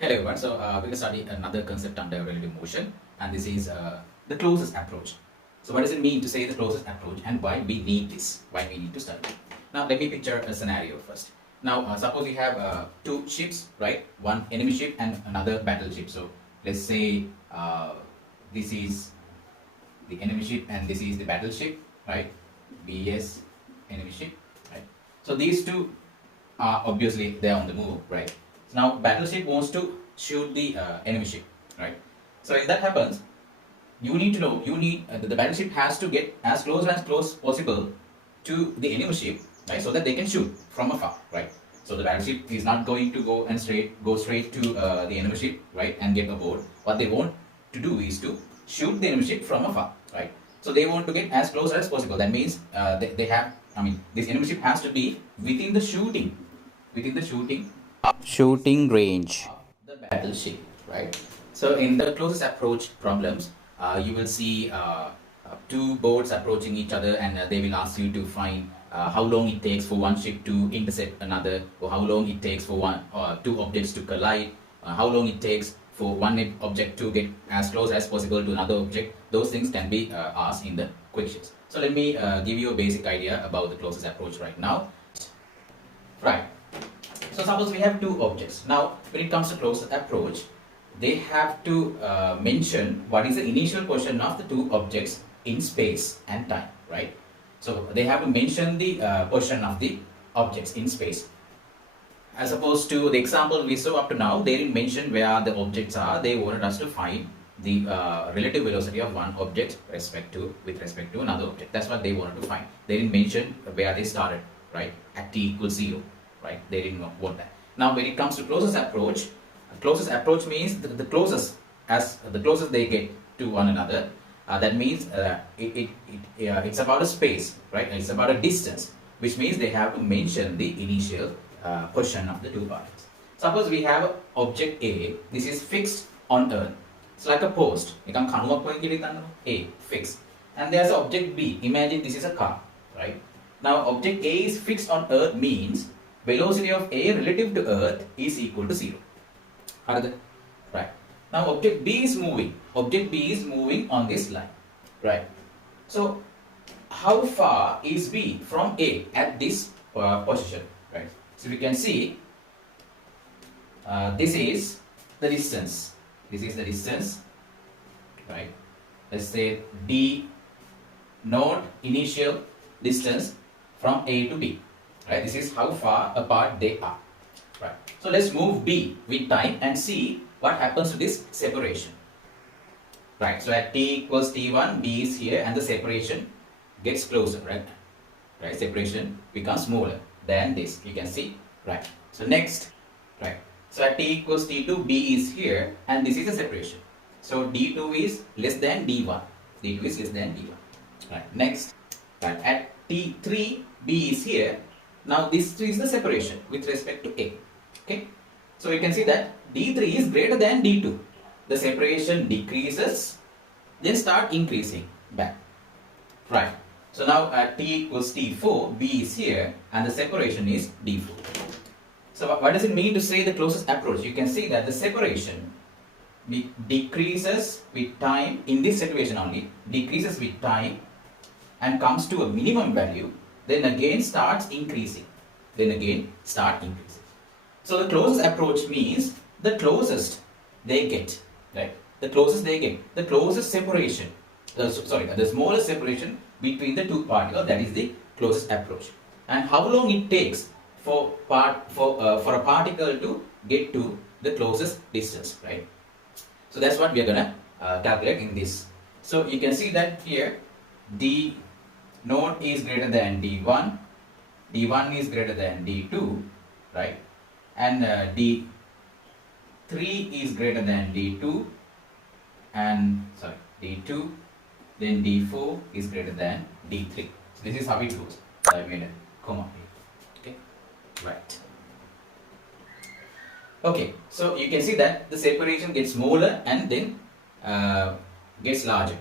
Hello everyone. We're going to study another concept under relative motion, and this is the closest approach. So what does it mean to say the closest approach, and why we need this? Why we need to study? Now let me picture a scenario first. Now suppose we have two ships, right? One enemy ship and another battleship. So let's say this is the enemy ship and this is the battleship, right? BS enemy ship, right? So these two are obviously they are on the move, right? Now battleship wants to shoot the enemy ship, right? So if that happens, you need to know the battleship has to get as close possible to the enemy ship, right? So that they can shoot from afar, right? So the battleship is not going to go straight to the enemy ship, right, and get aboard. What they want to do is to shoot the enemy ship from afar, right? So they want to get as close as possible. That means this enemy ship has to be within the shooting range of the battleship, right? So in the closest approach problems, you will see two boats approaching each other, and they will ask you to find how long it takes for one ship to intercept another, or how long it takes for two objects to collide, how long it takes for one object to get as close as possible to another object. Those things can be asked in the questions. So let me give you a basic idea about the closest approach right now. Right. So suppose we have two objects. Now, when it comes to closest approach, they have to mention what is the initial position of the two objects in space and time, right? So they have to mention the position of the objects in space. As opposed to the example we saw up to now, they didn't mention where the objects are. They wanted us to find the relative velocity of one object with respect to another object. That's what they wanted to find. They didn't mention where they started, right? At t equals 0. Right? They didn't want that. Now, when it comes to closest approach means the closest they get to one another. That means it's about a space, right? It's about a distance, which means they have to mention the initial position of the two particles. Suppose we have object A. This is fixed on Earth. It's like a post. A fixed. And there's object B. Imagine this is a car, right? Now, object A is fixed on Earth means velocity of A relative to Earth is equal to 0. Right. Now object B is moving. Object B is moving on this line. Right. So how far is B from A at this position? Right. So we can see this is the distance. This is the distance. Right. Let's say D naught initial distance from A to B. Right, this is how far apart they are. Right. So let's move B with time and see what happens to this separation. Right. So at t equals t1, B is here, and the separation gets closer. Right. Right. Separation becomes smaller than this. You can see. Right. So next. Right. So at t equals t2, B is here, and this is the separation. So d2 is less than d1. D2 is less than d1. Right. Next. Right. At t3, B is here. Now this is the separation with respect to A. Okay. So you can see that D3 is greater than D2. The separation decreases, then start increasing back. Right. So now at t equals t4, B is here, and the separation is D4. So what does it mean to say the closest approach? You can see that the separation decreases with time in this situation only, decreases with time and comes to a minimum value. Then again starts increasing. So the closest approach means the closest they get, right? The closest separation. The smallest separation between the two particles. That is the closest approach. And how long it takes for a particle to get to the closest distance, right? So that's what we are gonna calculate in this. So you can see that here the naught is greater than D1, D1 is greater than D2, right? And D3 is greater than D2, D2, then D4 is greater than D3. So this is how it goes. So I made a comma here. Okay, right. Okay, so you can see that the separation gets smaller and then gets larger,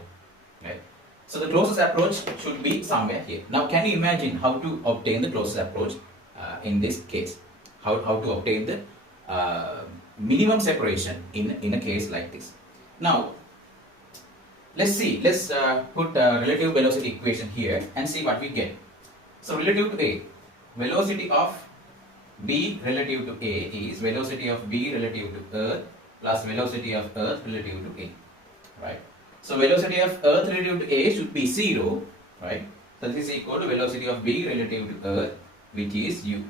right? So the closest approach should be somewhere here. Now can you imagine how to obtain the closest approach in this case? How to obtain the minimum separation in a case like this. Now, let's see. Let's put a relative velocity equation here and see what we get. So relative to A, velocity of B relative to A is velocity of B relative to Earth plus velocity of Earth relative to A, right? So velocity of Earth relative to A should be 0, right? So this is equal to velocity of B relative to Earth, which is U.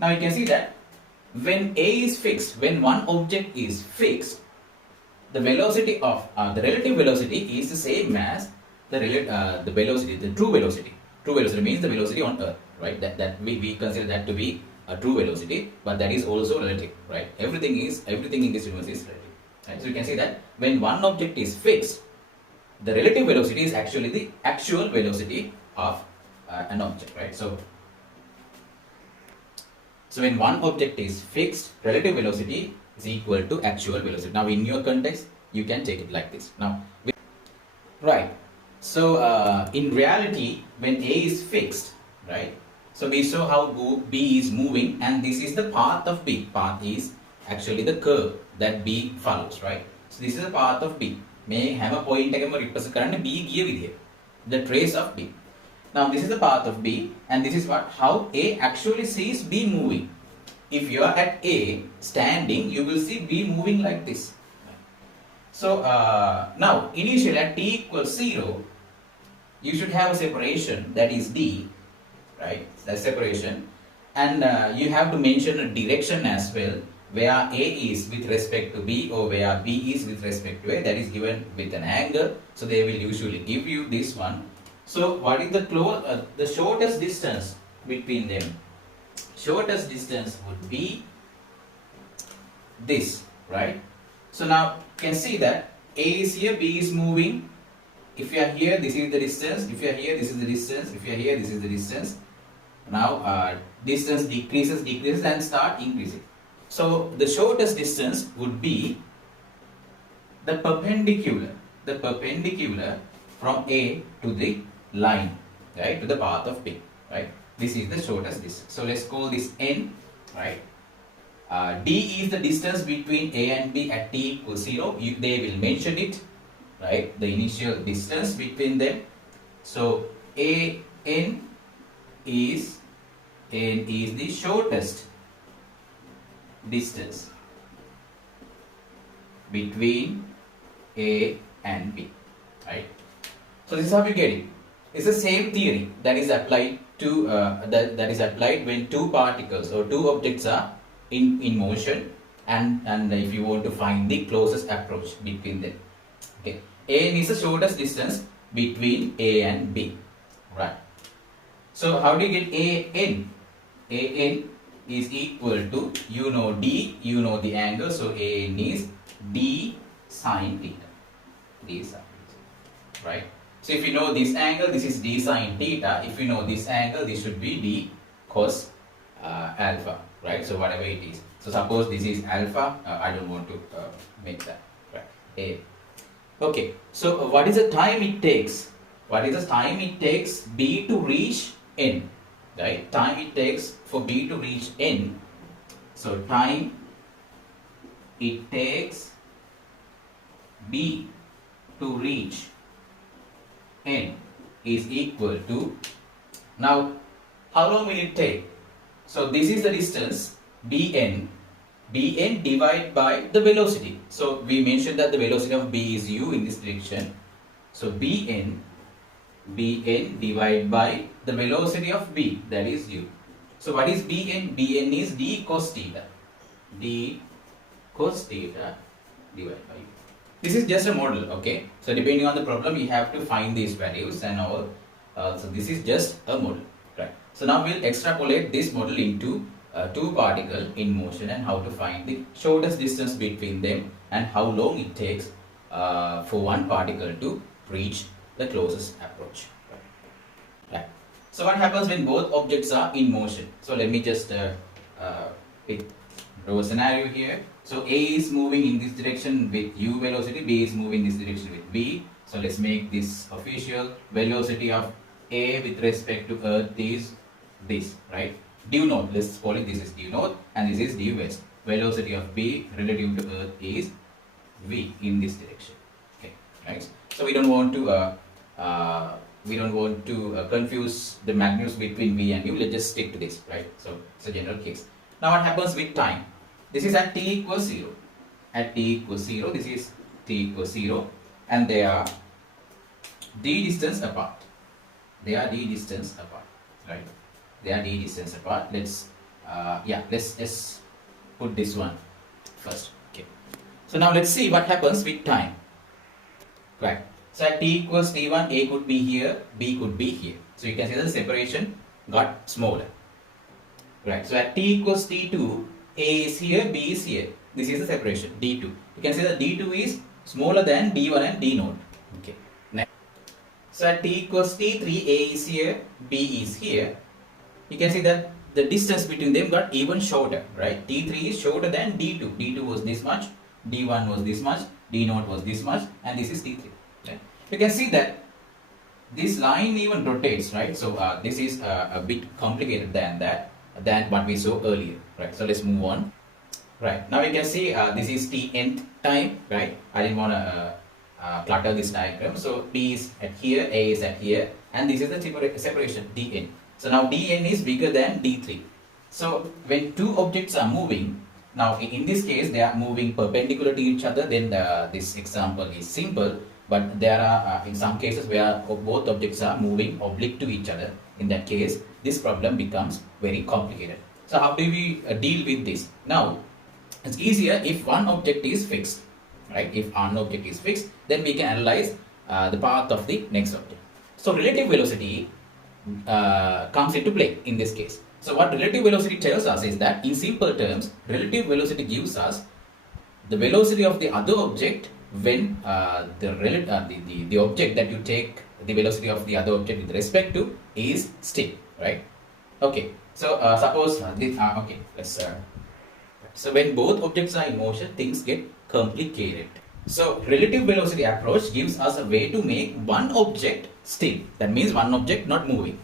Now you can see that when A is fixed, when one object is fixed, the velocity of the relative velocity is the same as the velocity, the true velocity. True velocity means the velocity on Earth, right? That we consider that to be a true velocity, but that is also relative, right? Everything in this universe is relative, right? So you can see that when one object is fixed, the relative velocity is actually the actual velocity of an object, right? So when one object is fixed, relative velocity is equal to actual velocity. Now in your context, you can take it like this. Now, right. So in reality, when A is fixed, right? So we saw how B is moving, and this is the path of B. Path is actually the curve that B follows, right? So this is the path of B. May have a point represent current B giya vidhiya, the trace of B. Now this is the path of B, and this is how A actually sees B moving. If you are at A standing, you will see B moving like this. So now initially at t equals 0, you should have a separation, that is D, right? That separation, and you have to mention a direction as well, where A is with respect to B or where B is with respect to A. That is given with an angle. So they will usually give you this one. So what is the shortest distance between them? Shortest distance would be this, right? So now you can see that A is here, B is moving. If you are here, this is the distance. If you are here, this is the distance. If you are here, this is the distance. Now distance decreases and start increasing. So the shortest distance would be the perpendicular from A to the line, right, to the path of B, right? This is the shortest distance. So let's call this N, right? D is the distance between A and B at t equals 0. They will mention it, right? The initial distance between them. So N is the shortest distance between A and B, right? So this is how you get it. It's the same theory that is applied to that is applied when two particles or two objects are in motion, and if you want to find the closest approach between them. Okay, N is the shortest distance between A and B, right? So how do you get AN? AN is equal to, you know D, you know the angle, so AN is D sine theta. D sine theta, right? So if you know this angle, this is D sine theta. If you know this angle, this should be D cos alpha, right? So whatever it is. So suppose this is alpha. I don't want to make that, right? A. Okay. So what is the time it takes? What is the time it takes B to reach N? Right? Time it takes for B to reach N. So time it takes B to reach N is equal to, now how long will it take? So this is the distance Bn divided by the velocity. So we mentioned that the velocity of B is u in this direction. So Bn divided by the velocity of B, that is u. So what is Bn? Bn is d cos theta. D cos theta divided by u. This is just a model, okay? So depending on the problem, you have to find these values and all. So this is just a model, right? So now we'll extrapolate this model into two particles in motion and how to find the shortest distance between them and how long it takes for one particle to reach the closest approach. Right. So what happens when both objects are in motion? So let me just draw a scenario here. So A is moving in this direction with u velocity, B is moving in this direction with v. So let's make this official. Velocity of A with respect to Earth is this, right? Due north, let's call it, this is due north and this is due west. velocity of B relative to Earth is V in this direction. Okay, right? So we don't want to confuse the magnitudes between V and U. Let's just stick to this, right? So it's a general case. Now what happens with time? This is at t equals 0. At t equals 0, this is t equals 0, and they are d distance apart. They are d distance apart, right? They are d distance apart. Let's let's put this one first. Okay. So now let's see what happens with time. Right. So at t equals t1, A could be here, B could be here. So you can see the separation got smaller. Right. So at t equals t2, A is here, B is here. This is the separation, d2. You can see that d2 is smaller than d1 and d0. Okay. Next. So at t equals t3, A is here, B is here. You can see that the distance between them got even shorter, right? t3 is shorter than d2. d2 was this much, d1 was this much, d0 was this much, and this is t3. Right? You can see that this line even rotates, right? So this is a bit complicated than what we saw earlier, right? So let's move on. Right, now you can see this is t nth time, right? I didn't want to clutter this diagram. So t is at here, A is at here, and this is the separation dn. So now dn is bigger than d3. So when two objects are moving, now in this case they are moving perpendicular to each other, then this example is simple. But there are in some cases where both objects are moving oblique to each other. In that case, this problem becomes very complicated. So how do we deal with this? Now, it's easier if one object is fixed, right? If one object is fixed, then we can analyze the path of the next object. So relative velocity comes into play in this case. So what relative velocity tells us is that in simple terms, relative velocity gives us the velocity of the other object when the object that you take the velocity of the other object with respect to is still, right? Okay. So suppose this. Okay. Let's. So when both objects are in motion, things get complicated. So relative velocity approach gives us a way to make one object still. That means one object not moving.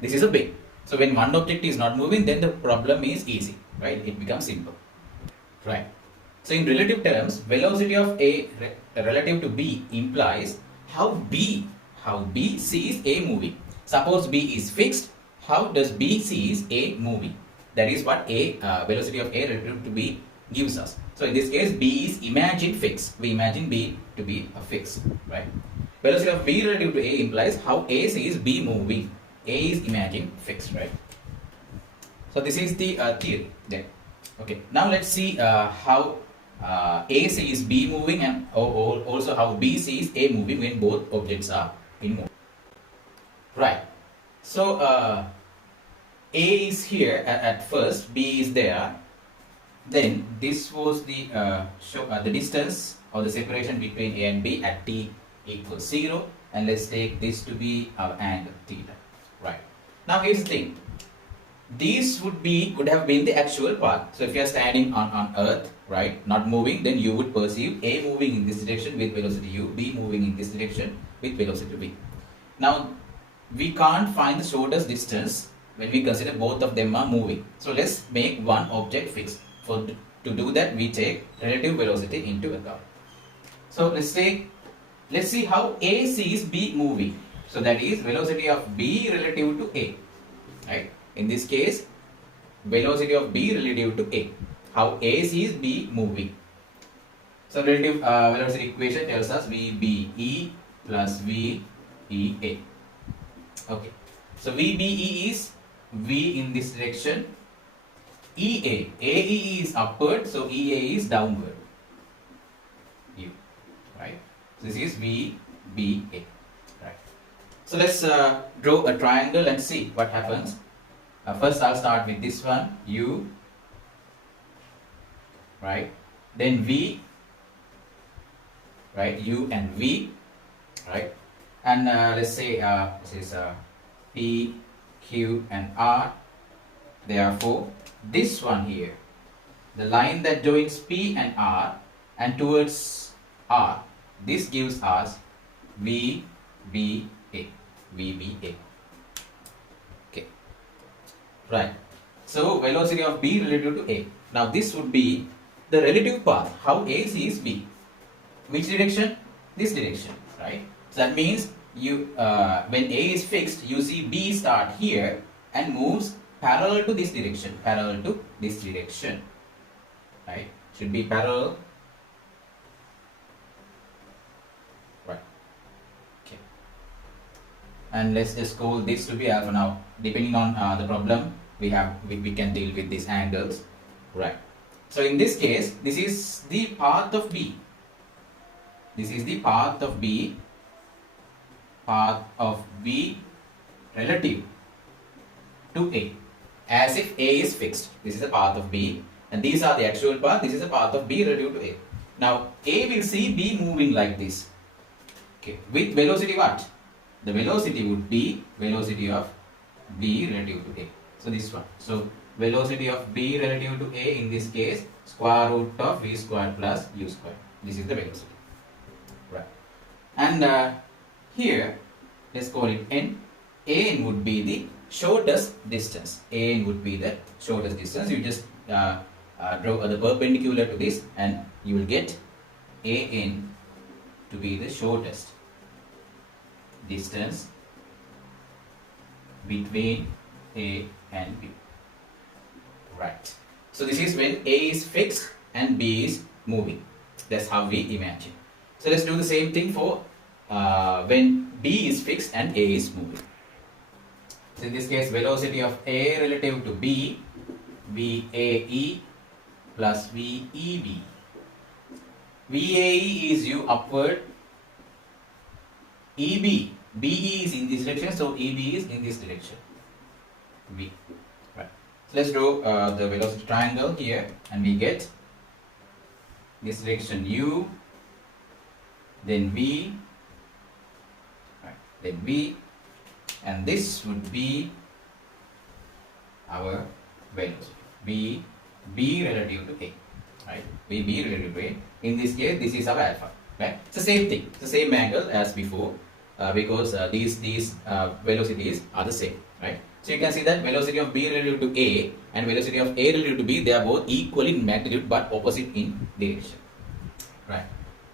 This is a big. So when one object is not moving, then the problem is easy, right? It becomes simple, right? So in relative terms, velocity of A relative to B implies how B sees A moving. Suppose B is fixed, how does B sees A moving? That is what velocity of A relative to B gives us. So in this case, B is imagined fixed. We imagine B to be a fixed, right? Velocity of B relative to A implies how A sees B moving. A is imagined fixed, right? So this is the theory there. Okay. Now let's see how A sees B moving and also how B sees A moving when both objects are in motion. Right. So A is here at first, B is there. Then this was the distance or the separation between A and B at t equals 0, and let's take this to be our angle theta. Right. Now here's the thing. This could have been the actual path. So if you are standing on Earth, right, not moving, then you would perceive A moving in this direction with velocity u, B moving in this direction with velocity v. Now we can't find the shortest distance when we consider both of them are moving. So let's make one object fixed. To do that, we take relative velocity into account. So let's see how A sees B moving. So that is velocity of B relative to A, right? In this case, velocity of B relative to A. How A sees B moving. So relative velocity equation tells us VBE plus VEA. Okay. So VBE is V in this direction. EA. AE is upward, so EA is downward. U. Right. So this is VBA. Right. So let's draw a triangle and see what happens. First I'll start with this one, U, right, then V, right, U and V, right, and let's say this is P, Q and R. Therefore this one here, the line that joins P and R and towards R, this gives us VBA. Okay. Right. So velocity of B relative to A. Now this would be the relative path, how A sees B. Which direction? This direction, right? So that means you when A is fixed, you see B start here and moves parallel to this direction, right? Should be parallel, right? Okay. And let's just call this to be alpha now. Depending on the problem, we can deal with these angles, right? So in this case, this is the path of B. This is the path of B relative to A, as if A is fixed. This is the path of B, and these are the actual path. This is the path of B relative to A. Now A will see B moving like this. Okay, with velocity what? The velocity would be velocity of B relative to A. So this one. So velocity of B relative to A in this case, square root of V squared plus U squared. This is the velocity. Right. And here, let's call it N. An would be the shortest distance. An would be the shortest distance. You just draw the perpendicular to this, and you will get An to be the shortest distance between A and B. Right. So this is when A is fixed and B is moving. That's how we imagine. So let's do the same thing for when B is fixed and A is moving. So in this case, velocity of A relative to B, VAE plus VEB. VAE is U upward, EB, BE is in this direction, so EB is in this direction, V. Right. So let's draw the velocity triangle here, and we get this direction U, then V, right, then V, and this would be our velocity, B relative to A, right? B relative to A. In this case, this is our alpha, right? It's the same thing, it's the same angle as before, because these velocities are the same, right? So you can see that velocity of B relative to A and velocity of A relative to B, they are both equal in magnitude but opposite in direction, right?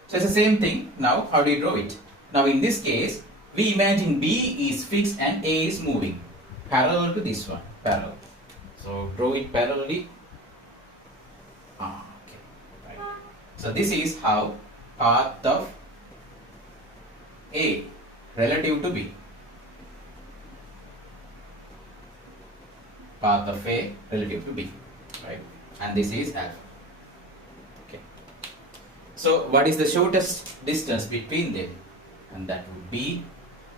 So it's the same thing. Now, how do you draw it? Now, in this case, we imagine B is fixed and A is moving parallel to this one, parallel. So draw it parallelly. Okay, right. So this is how path of A relative to B. Path of A relative to B, right? And this is alpha. Okay. So what is the shortest distance between them? And that would be,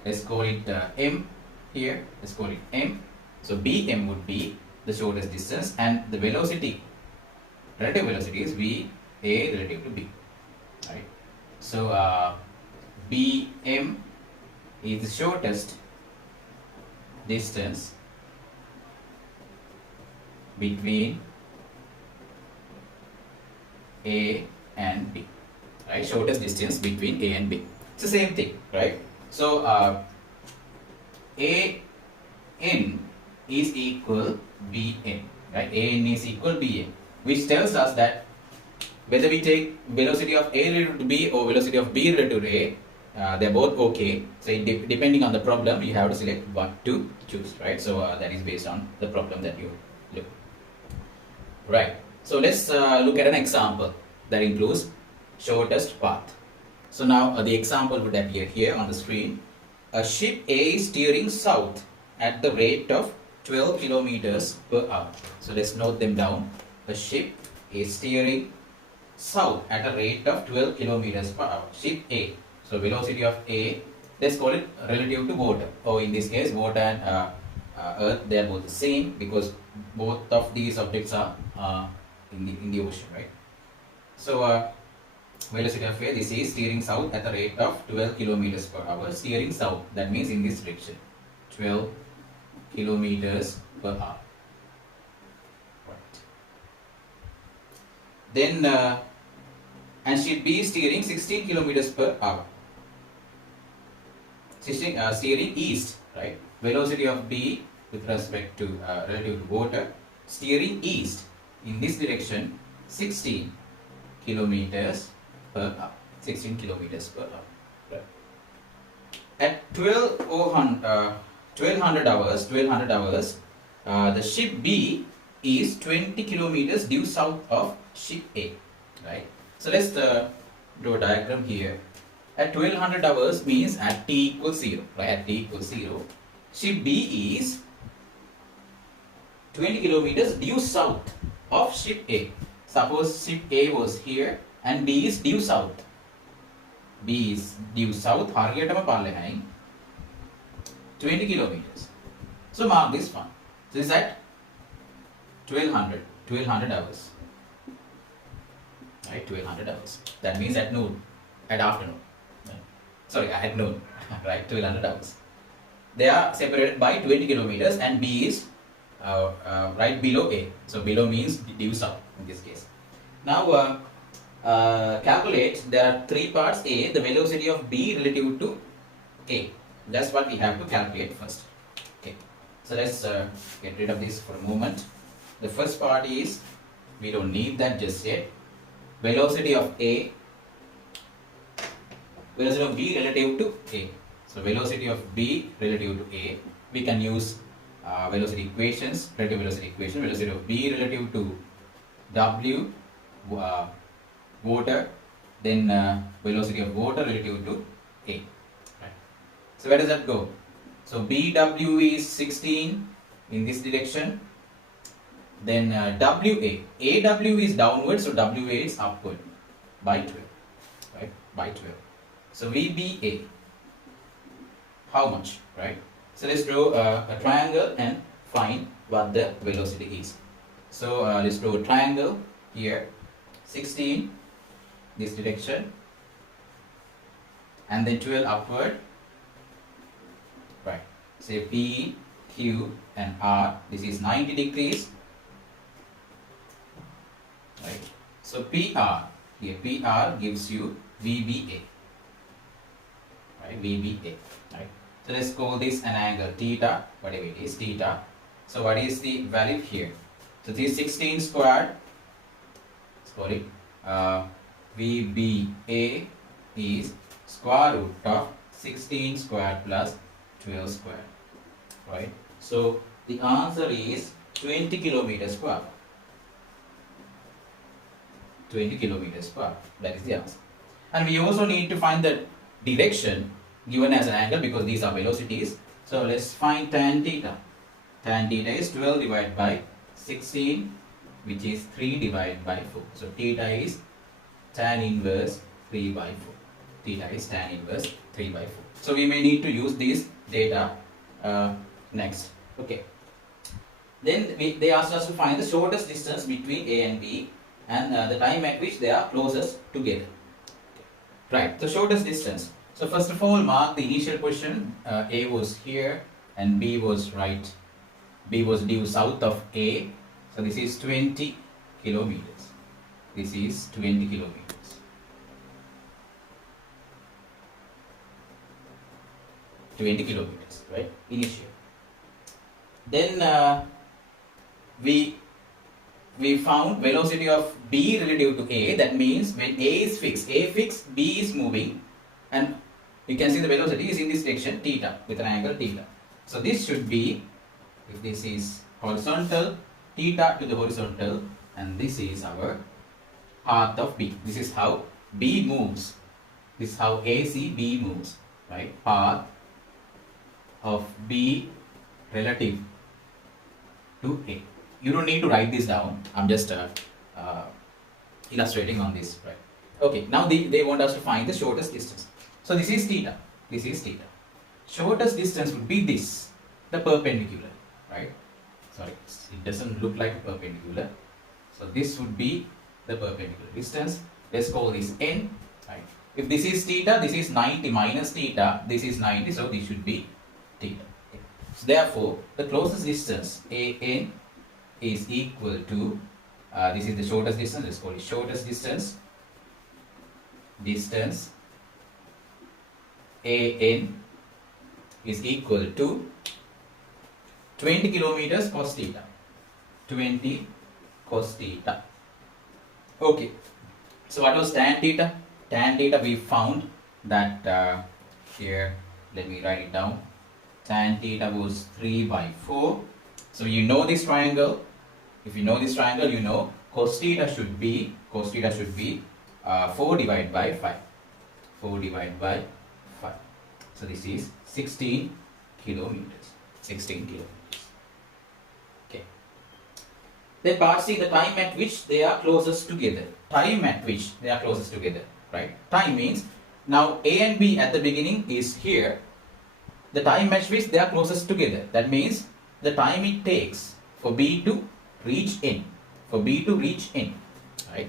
let's call it M here. Let's call it M. So BM would be the shortest distance, and the velocity, relative velocity is VA relative to B, right? So BM is the shortest distance between A and B, right? Shortest distance between A and B. It's the same thing, right? So AN is equal BN, right? AN is equal BN, which tells us that whether we take velocity of A relative to B or velocity of B relative to A, they're both okay. So depending on the problem, you have to select what to choose, right? So that is based on the problem that you look. Right. So let's look at an example that includes shortest path. So now the example would appear here on the screen. A ship A is steering south at the rate of 12 kilometers per hour. So let's note them down. A ship is steering south at a rate of 12 kilometers per hour. Ship A. So velocity of A, let's call it relative to water. Or in this case, water and earth, they are both the same because both of these objects are in the ocean, right? So velocity of A, this is steering south at the rate of 12 kilometers per hour. Steering south, that means in this direction, 12 kilometers per hour. Right. Then and ship B is steering 16 kilometers per hour. Steering east, right? Velocity of B with respect to relative to water, steering east. in this direction 16 kilometers per hour. 16 kilometers per hour. Right. At 1200 hours, the ship B is 20 kilometers due south of ship A. Right. So let's draw a diagram here. At 1200 hours means at t equals 0. Right. At t equals 0, ship B is 20 kilometers due south of ship A. Suppose ship A was here and B is due south. B is due south. 20 kilometers. So mark this one. So is at 1200 hours. Right, 1200 hours. That means at noon, at afternoon. Sorry, at noon. Right, 1200 hours. They are separated by 20 kilometers and B is right below A. So below means due south in this case. Now calculate, there are three parts. A, the velocity of B relative to A. That's what we have to calculate first. Okay. So let's get rid of this for a moment. The first part is, we don't need that just yet. Velocity of A, velocity of B relative to A. So velocity of B relative to A, we can use velocity equations, relative velocity equation. Velocity of B relative to W, water, then velocity of water relative to A. Right. So where does that go? So BW is 16 in this direction. Then WA, AW is downward, so WA is upward by 12, right? By 12. So VBA, how much, right? So let's draw a triangle and find what the velocity is. So let's draw a triangle here, 16 this direction, and then 12 upward, right? Say P, Q and R, this is 90 degrees, right? So PR, here PR gives you VBA, right? VBA, right? So let's call this an angle theta, whatever it is, theta. So what is the value here? So this 16 squared, let's call it VBA is square root of 16 squared plus 12 squared, right? So the answer is 20 kilometers per hour. 20 kilometers per hour, that is the answer. And we also need to find the direction given as an angle because these are velocities. So let's find tan theta. Tan theta is 12 divided by 16, which is 3 divided by 4. So theta is tan inverse 3 by 4. Theta is tan inverse 3 by 4. So we may need to use this data next. Okay. Then they asked us to find the shortest distance between A and B and the time at which they are closest together. Right, the shortest distance. So first of all, mark the initial position. A was here and B was right. B was due south of A. So this is 20 kilometers. This is 20 kilometers. 20 kilometers, right? Initial. Then we found velocity of B relative to A. That means when A is fixed, B is moving, and you can see the velocity is in this direction, theta, with an angle theta. So this should be, if this is horizontal, theta to the horizontal, and this is our path of B. This is how B moves. This is how AC B moves, right? Path of B relative to A. You don't need to write this down. I'm just illustrating on this, right? Okay, now they want us to find the shortest distance. So this is theta. This is theta. Shortest distance would be this, the perpendicular, right? Sorry, it doesn't look like a perpendicular. So this would be the perpendicular distance. Let's call this n, right? If this is theta, this is 90 minus theta. This is 90, so this should be theta. Okay. So therefore, the closest distance AN is equal to, this is the shortest distance, let's call it shortest distance, AN is equal to 20 kilometers cos theta, 20 cos theta. Okay. So what was tan theta? Tan theta we found that here, let me write it down. Tan theta was 3 by 4. So you know this triangle. If you know this triangle, you know cos theta should be 4 divided by 5. 4 divided by 5. So this is 16 kilometers. 16 kilometers. Okay. Then part C, the time at which they are closest together. Time at which they are closest together, right? Time means now A and B at the beginning is here. The time at which they are closest together. That means the time it takes for B to reach N. For B to reach N, right?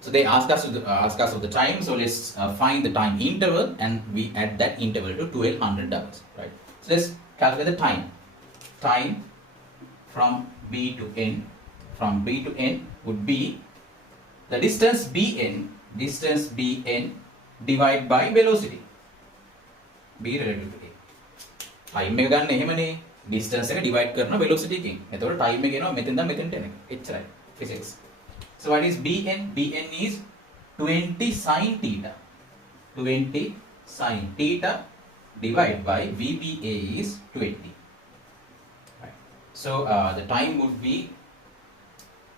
So they ask us of the time. So let's find the time interval, and we add that interval to 1200 hours, right? So let's calculate the time. Time from B to N. From B to N would be the distance Bn divided by velocity. B relative to A. Time එක ගන්න එහෙමනේ. Distance එක divide කරන velocity එකෙන්. එතකොට time එක එනවා මෙතෙන්ද මෙතෙන්ට එන එක. එච්චරයි. Physics. So what is Bn? Bn is 20 sin theta. 20 sin theta divided by VBA is 20. Right. So the time would be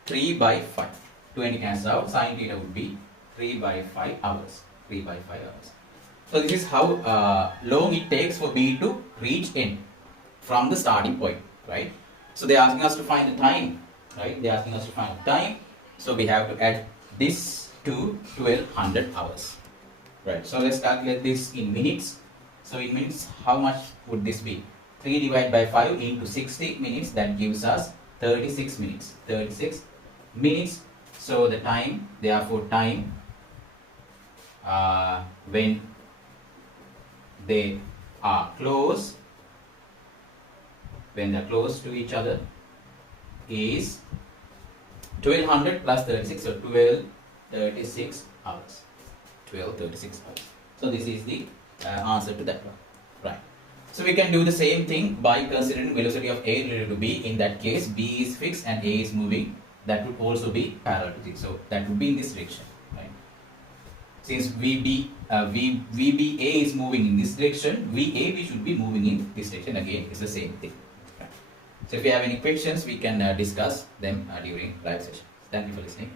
3 by 5. 20 cancels out. Sin theta would be 3 by 5 hours. 3 by 5 hours. So this is how long it takes for B to reach N from the starting point, right? So they are asking us to find the time, right? They are asking us to find the time. So we have to add this to 1200 hours, right? So let's calculate this in minutes. So in minutes, how much would this be? 3 divided by 5 into 60 minutes, that gives us 36 minutes. 36 minutes. So the time, therefore time when they are close, when they are close to each other, is 1200 plus 36, so 1236 hours. 1236 hours. So this is the answer to that one, right? So we can do the same thing by considering velocity of A relative to B. In that case, B is fixed and A is moving. That would also be parallel to this. So that would be in this direction, right? Since VBA is moving in this direction, VAB should be moving in this direction. Again, it's the same thing. Right? So if you have any questions, we can discuss them during live session. Thank you for listening.